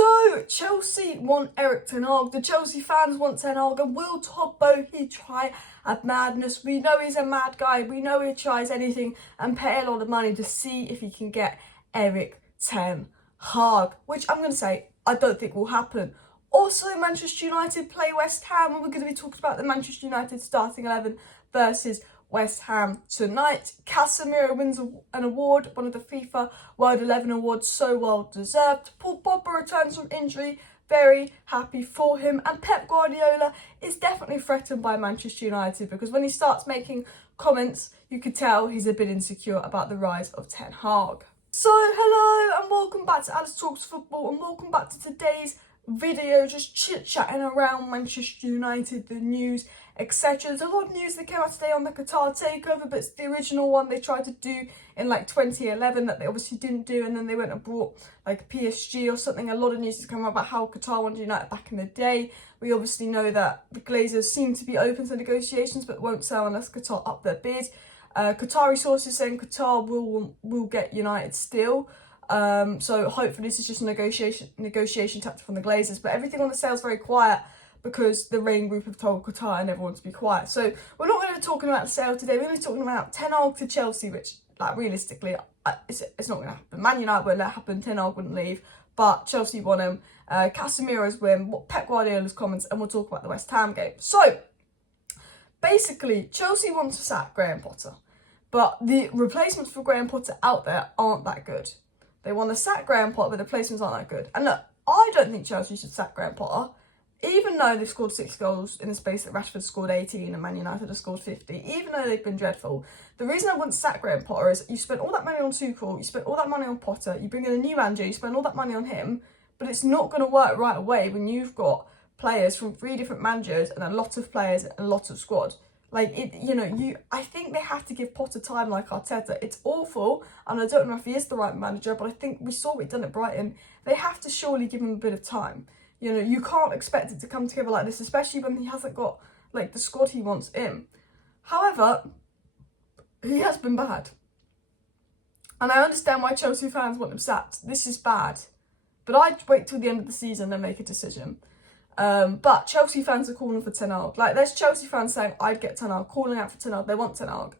So, Chelsea want Erik Ten Hag, the Chelsea fans want Ten Hag, and will Todd Boehly try at madness? We know he's a mad guy, we know he tries anything and pay a lot of money to see if he can get Erik Ten Hag, which I'm going to say, I don't think will happen. Also, Manchester United play West Ham, and we're going to be talking about the Manchester United starting 11 versus West Ham tonight. Casemiro wins an award, one of the FIFA World 11 awards, so well deserved. Paul Pogba returns from injury, very happy for him. And Pep Guardiola is definitely threatened by Manchester United, because when he starts making comments, you could tell he's a bit insecure about the rise of Ten Hag. So hello and welcome back to Alice Talks Football, and welcome back to today's video, just chit-chatting around Manchester United, the news, etc. There's a lot of news that came out today on the Qatar takeover, but it's the original one they tried to do in like 2011 that they obviously didn't do, and then they went and brought like PSG or something. A lot of news has come out about how Qatar wanted United back in the day. We obviously know that the Glazers seem to be open to negotiations but won't sell unless Qatar up their bid. Qatari sources saying Qatar will get United still. So hopefully this is just a negotiation tactic from the Glazers. But everything on the sale is very quiet because the Rain Group have told Qatar and everyone to be quiet. So we're not going to be talking about the sale today. We're going to be talking about Ten Hag to Chelsea, which, like, realistically, it's not going to happen. Man United won't let it happen. Ten Hag wouldn't leave, but Chelsea want him. Casemiro's win, Pep Guardiola's comments, and we'll talk about the West Ham game. So basically, Chelsea want to sack Graham Potter, but the replacements for Graham Potter out there aren't that good. They want to sack Graham Potter, but the replacements aren't that good. And look, I don't think Chelsea should sack Graham Potter, even though they've scored 6 goals in the space that Rashford scored 18 and Man United have scored 50, even though they've been dreadful. The reason I wouldn't sack Graham Potter is you spent all that money on Tuchel, you spent all that money on Potter, you bring in a new manager, you spend all that money on him, but it's not going to work right away when you've got players from 3 different managers and a lot of players and a lot of squad. Like, I think they have to give Potter time like Arteta. It's awful, and I don't know if he is the right manager, but I think we saw what he done at Brighton. They have to surely give him a bit of time. You know, you can't expect it to come together like this, especially when he hasn't got, like, the squad he wants in. However, he has been bad. And I understand why Chelsea fans want him sacked. This is bad. But I'd wait till the end of the season and make a decision. But Chelsea fans are calling for Ten Hag. Like, there's Chelsea fans saying, I'd get Ten Hag, calling out for Ten Hag. They want Ten Hag.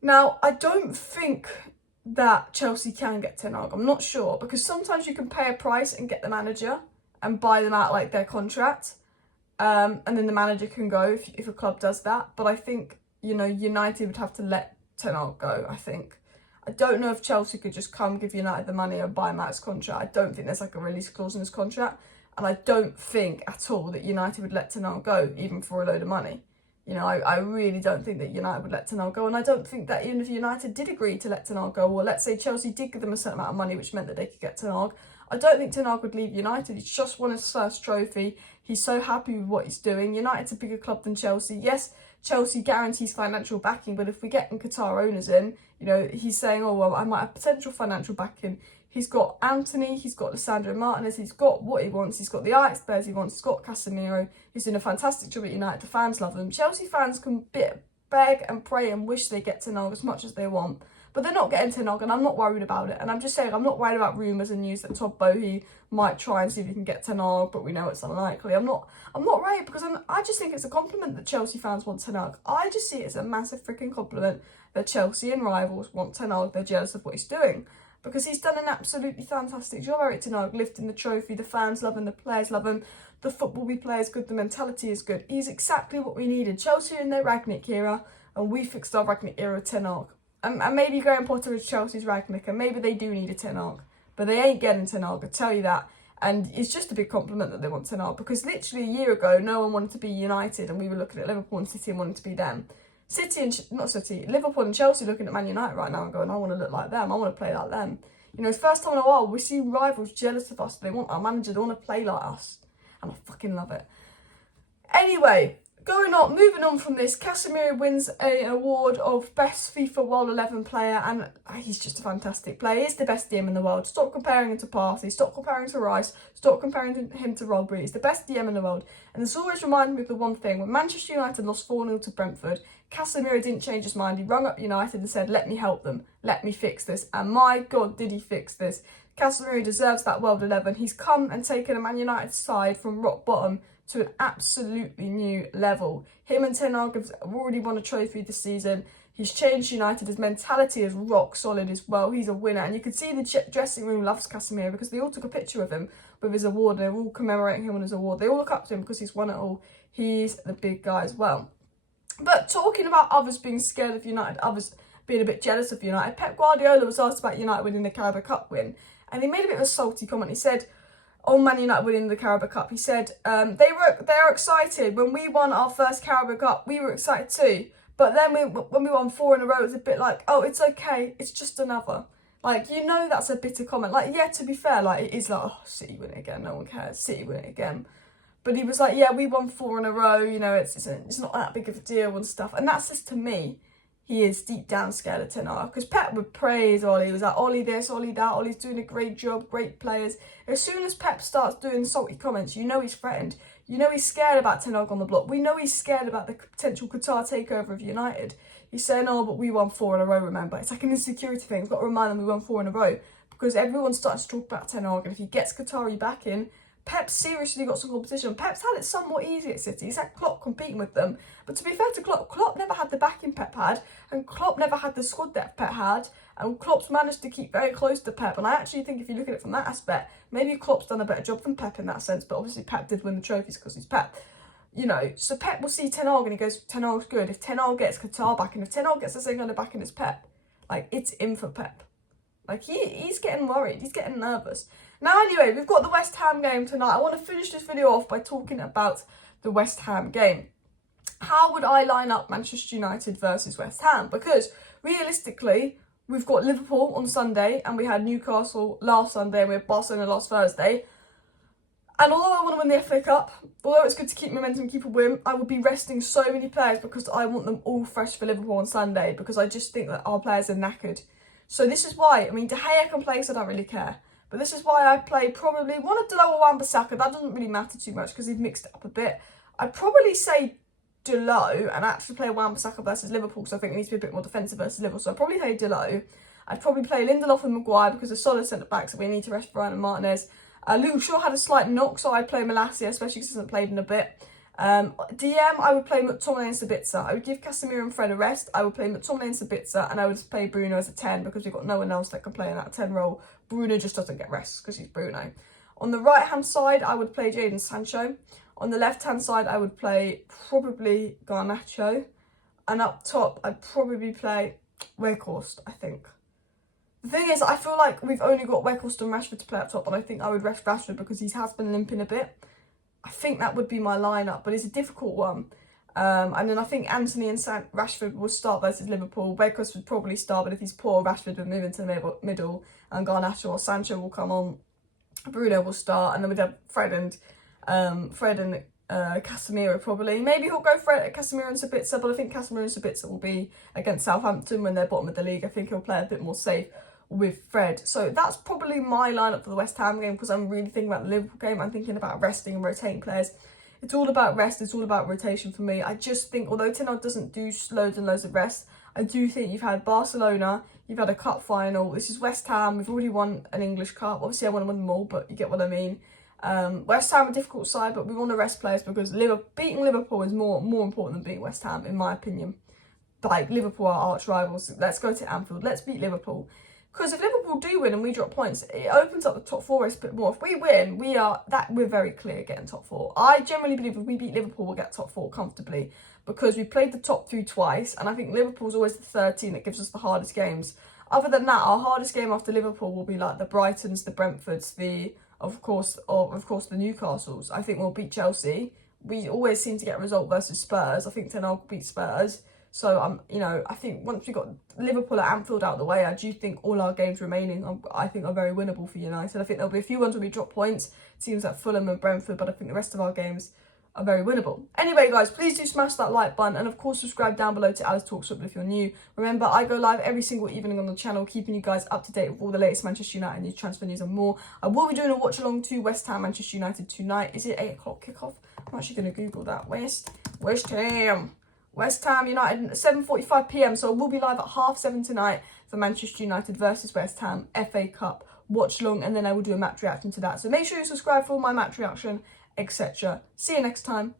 Now, I don't think that Chelsea can get Ten Hag. I'm not sure, because sometimes you can pay a price and get the manager and buy them out like their contract. And then the manager can go if a club does that. But I think, United would have to let Ten Hag go, I think. I don't know if Chelsea could just come, give United the money and buy him out his contract. I don't think there's like a release clause in his contract. And I don't think at all that United would let Ten Hag go, even for a load of money. I really don't think that United would let Ten Hag go. And I don't think that even if United did agree to let Ten Hag go, or let's say Chelsea did give them a certain amount of money, which meant that they could get Ten Hag, I don't think Ten Hag would leave United. He's just won his first trophy. He's so happy with what he's doing. United's a bigger club than Chelsea. Yes, Chelsea guarantees financial backing, but if we get Qatar owners in, he's saying, oh, well, I might have potential financial backing. He's got Anthony, he's got Lissandro Martinez, he's got what he wants, he's got the Ajax players he wants, he's got Casemiro, he's doing a fantastic job at United, the fans love him. Chelsea fans can beg and pray and wish they get Ten Hag as much as they want, but they're not getting Ten Hag, and I'm not worried about it. And I'm just saying, I'm not worried about rumours and news that Todd Boehly might try and see if he can get Ten Hag, but we know it's unlikely. I'm not worried, because I just think it's a compliment that Chelsea fans want Ten Hag. I just see it as a massive freaking compliment that Chelsea and rivals want Ten Hag. They're jealous of what he's doing, because he's done an absolutely fantastic job, Erik Ten Hag, lifting the trophy. The fans love him, the players love him, the football we play is good, the mentality is good. He's exactly what we needed. Chelsea in their Rangnick era, and we fixed our Rangnick era with Ten Hag. And maybe Graham Potter is Chelsea's Rangnick, and maybe they do need a Ten Hag, but they ain't getting Ten Hag, I tell you that. And it's just a big compliment that they want Ten Hag, because literally a year ago, no one wanted to be United, and we were looking at Liverpool and City and wanting to be them. Liverpool and Chelsea looking at Man United right now and going, I want to look like them, I want to play like them. It's the first time in a while we see rivals jealous of us. They want our manager, they want to play like us. And I fucking love it. Anyway, moving on from this, Casemiro wins an award of Best FIFA World 11 player, and he's just a fantastic player. He's the best DM in the world. Stop comparing him to Partey, stop comparing him to Rice, stop comparing him to Rodri. He's the best DM in the world. And this always reminds me of the one thing, when Manchester United lost 4-0 to Brentford, Casemiro didn't change his mind. He rung up United and said, let me help them, let me fix this. And my God, did he fix this. Casemiro deserves that world 11. He's come and taken a Man United side from rock bottom to an absolutely new level. Him and Ten Hag have already won a trophy this season. He's changed United. His mentality is rock solid as well. He's a winner. And you can see the dressing room loves Casemiro because they all took a picture of him with his award. They're all commemorating him on his award. They all look up to him because he's won it all. He's the big guy as well. But talking about others being scared of United, others being a bit jealous of United, Pep Guardiola was asked about United winning the Carabao Cup win. And he made a bit of a salty comment. He said, on Man United winning the Carabao Cup, he said, they are excited. When we won our first Carabao Cup, we were excited too. But then when we won 4 in a row, it was a bit like, oh, it's okay. It's just another. Like, you know that's a bitter comment. Like, yeah, to be fair, like, it is like, oh, City win it again. No one cares. City win it again. But he was like, yeah, we won 4 in a row. You know, it's not that big of a deal and stuff. And that says to me, he is deep down scared of Ten Hag. Because Pep would praise Ollie. He was like, Ollie this, Ollie that. Ollie's doing a great job, great players. As soon as Pep starts doing salty comments, you know he's threatened. You know he's scared about Ten Hag on the block. We know he's scared about the potential Qatar takeover of United. He's saying, oh, but we won 4 in a row, remember. It's like an insecurity thing. We've got to remind them we won 4 in a row. Because everyone's starting to talk about Ten Hag. And if he gets Qatari back in, Pep's seriously got some competition. Pep's had it somewhat easy at City. He's had Klopp competing with them. But to be fair to Klopp, Klopp never had the backing Pep had. And Klopp never had the squad depth Pep had. And Klopp's managed to keep very close to Pep. And I actually think if you look at it from that aspect, maybe Klopp's done a better job than Pep in that sense. But obviously Pep did win the trophies because he's Pep. You know, so Pep will see Ten Hag and he goes, Ten Hag's good. If Ten Hag gets Qatar back and if Ten Hag gets the same kind of backing as Pep, like, it's in for Pep. Like, he's getting worried. He's getting nervous. Now, anyway, we've got the West Ham game tonight. I want to finish this video off by talking about the West Ham game. How would I line up Manchester United versus West Ham? Because, realistically, we've got Liverpool on Sunday and we had Newcastle last Sunday and we had Barcelona last Thursday. And although I want to win the FA Cup, although it's good to keep momentum, keep a win, I would be resting so many players because I want them all fresh for Liverpool on Sunday because I just think that our players are knackered. So this is why, I mean, De Gea can play, so I don't really care. But this is why I play probably one of Delo or Wan-Bissaka. That doesn't really matter too much because he's mixed it up a bit. I'd probably say Delo and actually play Wan-Bissaka versus Liverpool because I think it needs to be a bit more defensive versus Liverpool. So I'd probably play Delo. I'd probably play Lindelof and Maguire because they're solid centre-backs, so we need to rest Varane and Martinez. Luke Shaw had a slight knock, so I'd play Malacia, especially because he hasn't played in a bit. DM, I would play McTominay and Sabitzer. I would give Casemiro and Fred a rest. I would play McTominay and Sabitzer, and I would play Bruno as a 10 because we've got no one else that can play in that 10 role. Bruno just doesn't get rest because he's Bruno. On the right-hand side, I would play Jadon Sancho. On the left-hand side, I would play probably Garnacho. And up top, I'd probably play Weghorst, I think. The thing is, I feel like we've only got Weghorst and Rashford to play up top, and I think I would rest Rashford because he has been limping a bit. I think that would be my lineup, but it's a difficult one. And then I think Anthony and Rashford will start versus Liverpool. Weghorst would probably start, but if he's poor, Rashford would move into the middle, and Garnacho or Sancho will come on. Bruno will start, and then we'd have Fred and Casemiro probably. Maybe he'll go Casemiro and Sabitzer, but I think Casemiro and Sabitzer will be against Southampton when they're bottom of the league. I think he'll play a bit more safe with Fred. So that's probably my lineup for the West Ham game because I'm really thinking about the Liverpool game. I'm thinking about resting and rotating players. It's all about rest. It's all about rotation for me. I just think, although Ten Hag doesn't do loads and loads of rest, I do think you've had Barcelona, you've had a cup final. This is West Ham. We've already won an English cup. Obviously, I want to win them all, but you get what I mean. West Ham are a difficult side, but we want to rest players because beating Liverpool is more important than beating West Ham, in my opinion. Like, Liverpool are arch rivals. Let's go to Anfield. Let's beat Liverpool. Because if Liverpool do win and we drop points, it opens up the top 4 race a bit more. If we win, we're very clear getting top 4. I generally believe if we beat Liverpool, we'll get top 4 comfortably because we played the top 3 twice, and I think Liverpool's always the third team that gives us the hardest games. Other than that, our hardest game after Liverpool will be like the Brightons, the Brentfords, of course the Newcastles. I think we'll beat Chelsea. We always seem to get a result versus Spurs. I think Ten Hag will beat Spurs. So, I think once we got Liverpool at Anfield out of the way, I do think all our games remaining, I think, are very winnable for United. I think there'll be a few ones where we drop points, teams like Fulham and Brentford, but I think the rest of our games are very winnable. Anyway, guys, please do smash that like button and, of course, subscribe down below to Alice Talks Football if you're new. Remember, I go live every single evening on the channel, keeping you guys up to date with all the latest Manchester United news, transfer news and more. I will be doing a watch-along to West Ham Manchester United tonight. Is it 8 o'clock kickoff? I'm actually going to Google that. West Ham United, 7:45 PM, so we'll be live at 7:30 tonight for Manchester United versus West Ham FA Cup watch along, and then I will do a match reaction to that. So make sure you subscribe for all my match reaction, etc. See you next time.